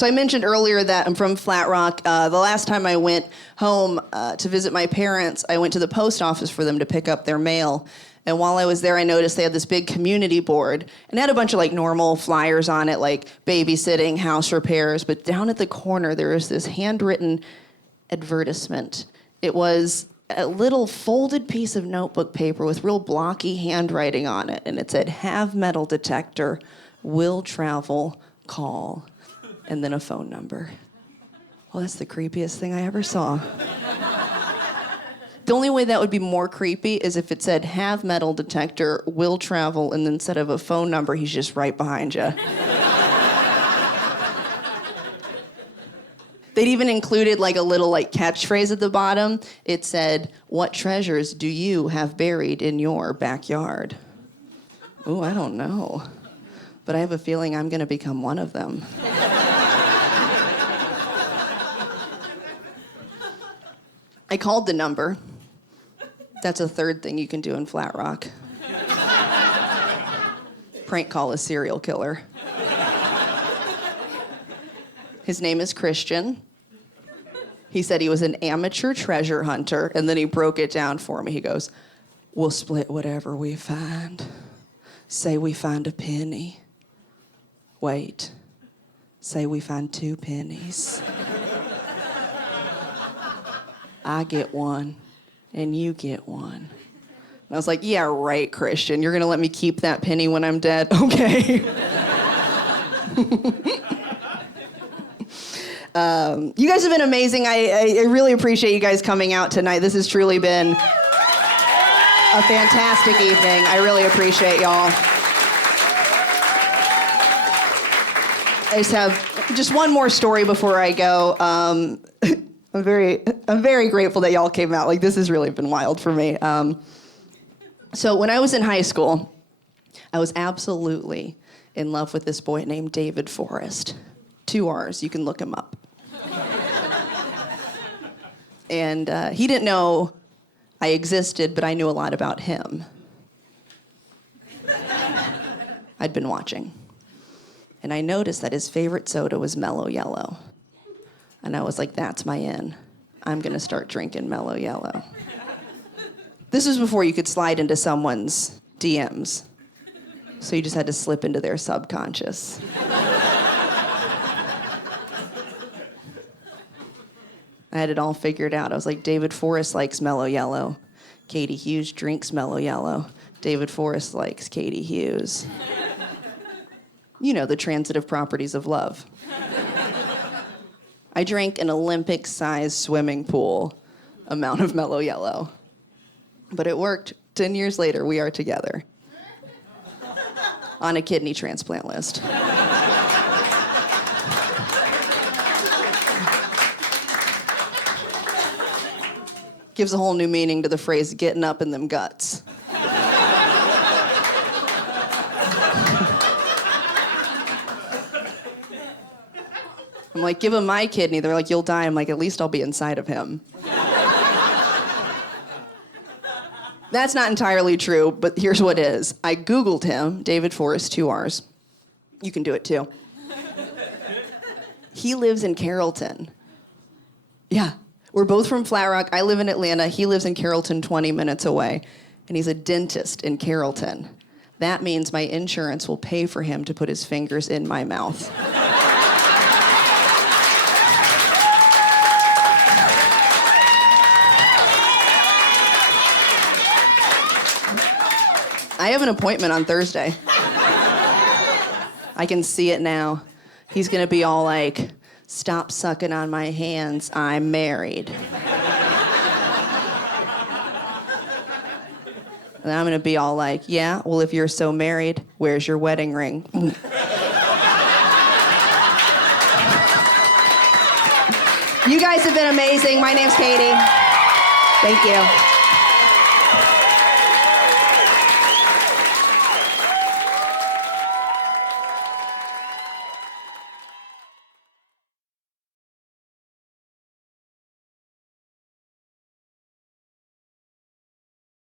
So I mentioned earlier that I'm from Flat Rock. The last time I went home to visit my parents, I went to the post office for them to pick up their mail. And while I was there, I noticed they had this big community board and it had a bunch of like normal flyers on it, like babysitting, house repairs. But down at the corner, there was this handwritten advertisement. It was a little folded piece of notebook paper with real blocky handwriting on it. And it said, "Have metal detector, will travel, call." And then a phone number. Well, that's the creepiest thing I ever saw. The only way that would be more creepy is if it said, "Have metal detector, will travel," and then instead of a phone number, he's just right behind you. They'd even included like a little like catchphrase at the bottom. It said, "What treasures do you have buried in your backyard?" Ooh, I don't know. But I have a feeling I'm gonna become one of them. I called the number. That's a third thing you can do in Flat Rock. Prank call a serial killer. His name is Christian. He said he was an amateur treasure hunter, and then he broke it down for me. He goes, "We'll split whatever we find. Say we find a penny. Wait. Say we find 2 pennies. I get one, and you get one." And I was like, "Yeah, right, Christian. You're going to let me keep that penny when I'm dead? Okay." You guys have been amazing. I really appreciate you guys coming out tonight. This has truly been a fantastic evening. I really appreciate y'all. I just have one more story before I go. I'm very grateful that y'all came out. Like, this has really been wild for me. So when I was in high school, I was absolutely in love with this boy named David Forrest. 2 R's, you can look him up. And he didn't know I existed, but I knew a lot about him. I'd been watching. And I noticed that his favorite soda was Mellow Yellow. And I was like, that's my in. I'm going to start drinking Mellow Yellow. This was before you could slide into someone's DMs. So you just had to slip into their subconscious. I had it all figured out. I was like, David Forrest likes Mellow Yellow. Katie Hughes drinks Mellow Yellow. David Forrest likes Katie Hughes. You know, the transitive properties of love. I drank an Olympic-sized swimming pool amount of Mellow Yellow. But it worked. 10 years later, we are together. On a kidney transplant list. Gives a whole new meaning to the phrase, "getting up in them guts." I'm like, "Give him my kidney." They're like, "You'll die." I'm like, "At least I'll be inside of him." That's not entirely true, but here's what is. I Googled him, David Forrest, 2 R's. You can do it too. He lives in Carrollton. Yeah, we're both from Flat Rock. I live in Atlanta. He lives in Carrollton, 20 minutes away. And he's a dentist in Carrollton. That means my insurance will pay for him to put his fingers in my mouth. I have an appointment on Thursday. I can see it now. He's gonna be all like, "Stop sucking on my hands, I'm married." And I'm gonna be all like, "Yeah, well, if you're so married, where's your wedding ring?" You guys have been amazing. My name's Katie. Thank you.